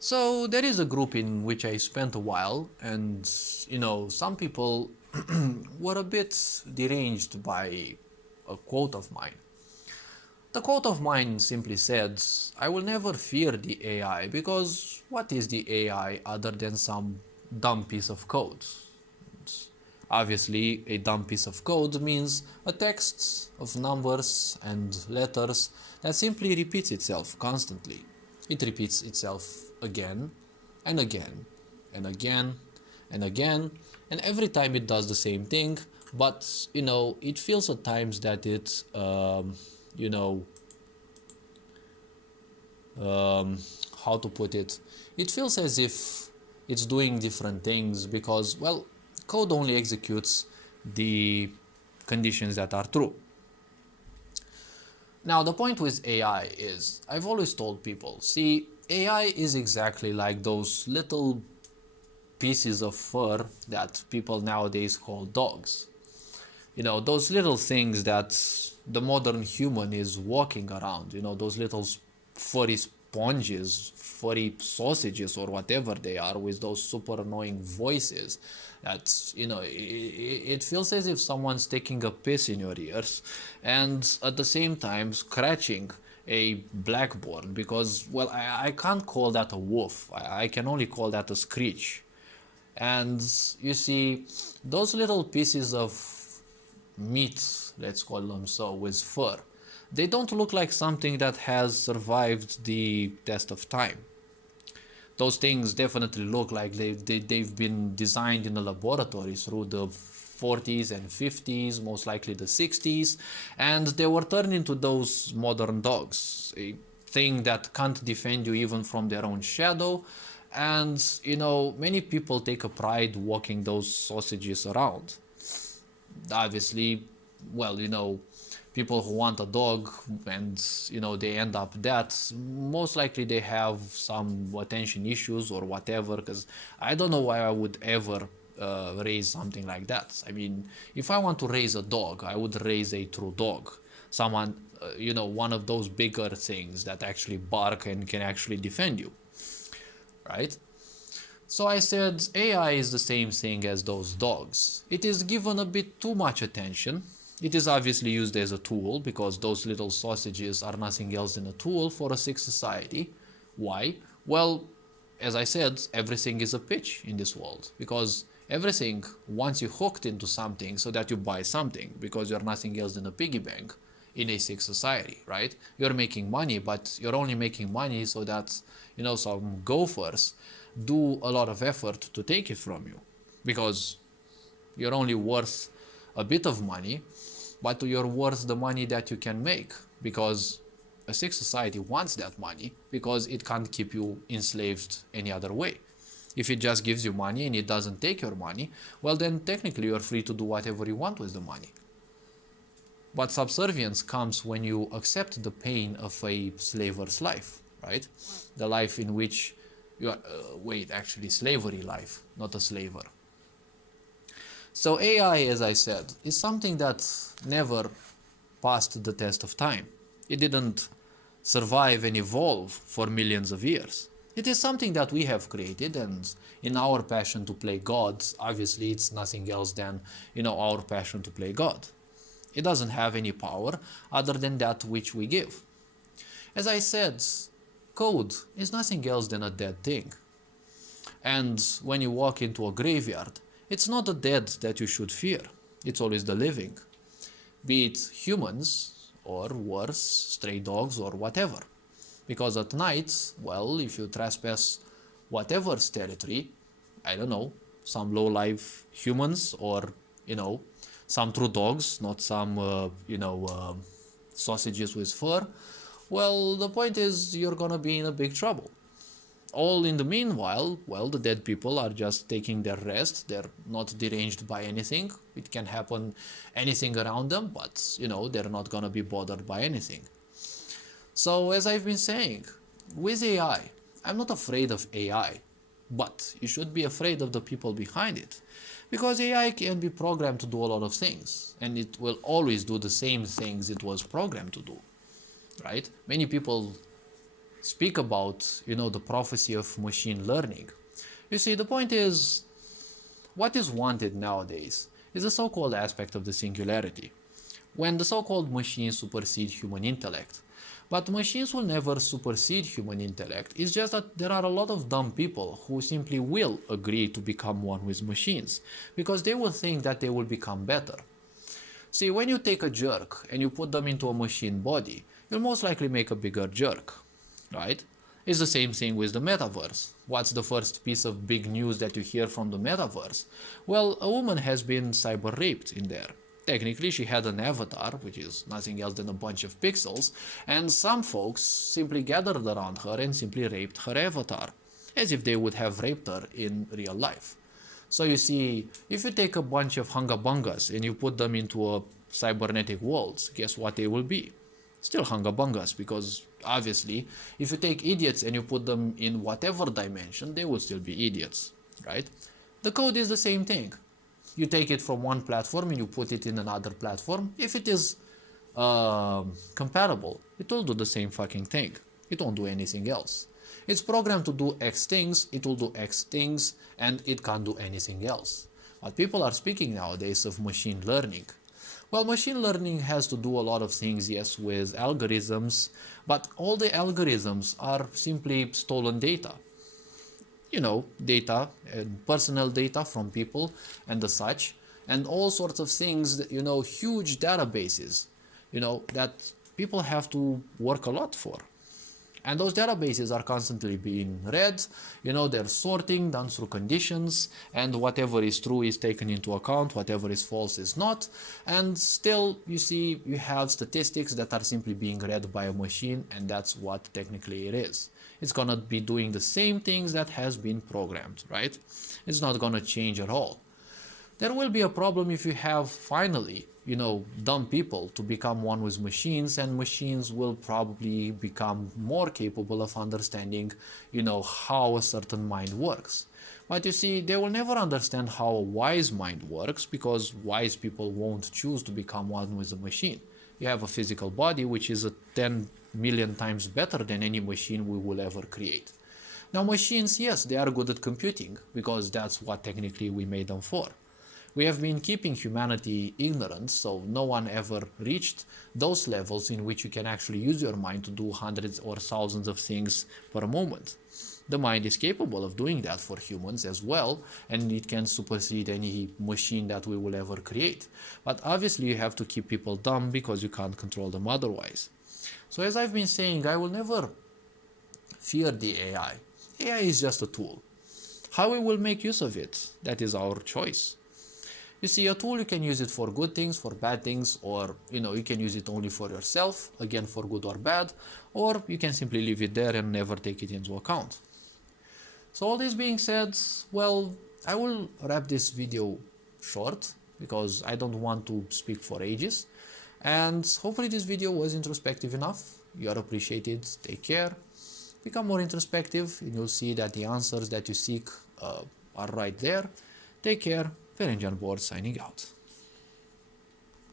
So there is a group in which I spent a while, and some people were a bit deranged by a quote of mine. The quote of mine simply said, I will never fear the AI because what is the AI other than some dumb piece of code? Obviously, a dumb piece of code means a text of numbers and letters that simply repeats itself constantly. It repeats itself again and again and again and again, and every time it does the same thing, but it feels at times that you know, um, how to put it, it feels as if it's doing different things because, well, code only executes the conditions that are true. Now, the point with AI is, I've always told people, see, AI is exactly like those little pieces of fur that people nowadays call dogs. Those little things that the modern human is walking around, those little furry sponges, furry sausages, or whatever they are, with those super annoying voices. That's, it feels as if someone's taking a piss in your ears and at the same time scratching a blackboard because, well, I can't call that a woof. I can only call that a screech. And you see, those little pieces of meat, let's call them so, with fur, they don't look like something that has survived the test of time. Those things definitely look like they've been designed in a laboratory through the 40s and 50s, most likely the 60s, and they were turned into those modern dogs, a thing that can't defend you even from their own shadow. And many people take a pride walking those sausages around. Obviously, well, people who want a dog and they end up that, most likely they have some attention issues or whatever, because I don't know why I would ever raise something like that. I mean, if I want to raise a dog, I would raise a true dog, someone, one of those bigger things that actually bark and can actually defend you, right? So I said AI is the same thing as those dogs. It is given a bit too much attention. It is obviously used as a tool because those little sausages are nothing else than a tool for a sick society. Why? Well, as I said, everything is a pitch in this world because everything wants you hooked into something so that you buy something because you're nothing else than a piggy bank in a sick society, right? You're making money, but you're only making money so that some gophers do a lot of effort to take it from you because you're only worth a bit of money, but you're worth the money that you can make because a sick society wants that money because it can't keep you enslaved any other way. If it just gives you money and it doesn't take your money, well, then technically you're free to do whatever you want with the money. But subservience comes when you accept the pain of a slaver's life, right? The life in which you are, actually slavery life, not a slaver. So AI, as I said, is something that never passed the test of time. It didn't survive and evolve for millions of years. It is something that we have created, and in our passion to play God, obviously it's nothing else than, our passion to play God. It doesn't have any power other than that which we give. As I said, code is nothing else than a dead thing. And when you walk into a graveyard, it's not the dead that you should fear, it's always the living. Be it humans, or worse, stray dogs or whatever. Because at night, well, if you trespass whatever's territory, I don't know, some low-life humans or, some true dogs, not some, sausages with fur, well, the point is you're gonna be in a big trouble. All in the meanwhile, well, the dead people are just taking their rest. They're not deranged by anything. It can happen anything around them, but, they're not gonna be bothered by anything. So, as I've been saying, with AI, I'm not afraid of AI, but you should be afraid of the people behind it. Because AI can be programmed to do a lot of things, and it will always do the same things it was programmed to do, right? Many people speak about, the prophecy of machine learning. You see, the point is, what is wanted nowadays is the so-called aspect of the singularity, when the so-called machines supersede human intellect. But machines will never supersede human intellect. It's just that there are a lot of dumb people who simply will agree to become one with machines because they will think that they will become better. See, when you take a jerk and you put them into a machine body, you'll most likely make a bigger jerk, right? It's the same thing with the metaverse. What's the first piece of big news that you hear from the metaverse? Well, a woman has been cyber raped in there. Technically, she had an avatar, which is nothing else than a bunch of pixels, and some folks simply gathered around her and simply raped her avatar, as if they would have raped her in real life. So you see, if you take a bunch of hungabungas and you put them into a cybernetic world, guess what they will be? Still hungabungas, because obviously, if you take idiots and you put them in whatever dimension, they will still be idiots, right? The code is the same thing. You take it from one platform and you put it in another platform. If it is compatible, it will do the same fucking thing. It won't do anything else. It's programmed to do X things, it will do X things, and it can't do anything else. But people are speaking nowadays of machine learning. Well, machine learning has to do a lot of things, yes, with algorithms, but all the algorithms are simply stolen data. Data and personal data from people and the such, and all sorts of things that, huge databases, that people have to work a lot for. And those databases are constantly being read, they're sorting, done through conditions, and whatever is true is taken into account, whatever is false is not. And still, you have statistics that are simply being read by a machine, and that's what technically it is. It's gonna be doing the same things that has been programmed, right? It's not gonna change at all. There will be a problem if you have finally, dumb people to become one with machines, and machines will probably become more capable of understanding, how a certain mind works. But you see, they will never understand how a wise mind works because wise people won't choose to become one with a machine. You have a physical body which is 10 million times better than any machine we will ever create. Now machines, yes, they are good at computing because that's what technically we made them for. We have been keeping humanity ignorant, so no one ever reached those levels in which you can actually use your mind to do hundreds or thousands of things per moment. The mind is capable of doing that for humans as well, and it can supersede any machine that we will ever create. But obviously you have to keep people dumb because you can't control them otherwise. So as I've been saying, I will never fear the AI. AI is just a tool. How we will make use of it, that is our choice. You see, a tool, you can use it for good things, for bad things, or you can use it only for yourself, again for good or bad, or you can simply leave it there and never take it into account. So all this being said, well, I will wrap this video short because I don't want to speak for ages, and hopefully this video was introspective enough. You are appreciated. Take care, become more introspective, and you'll see that the answers that you seek are right there. Take care. Ferenc Board signing out.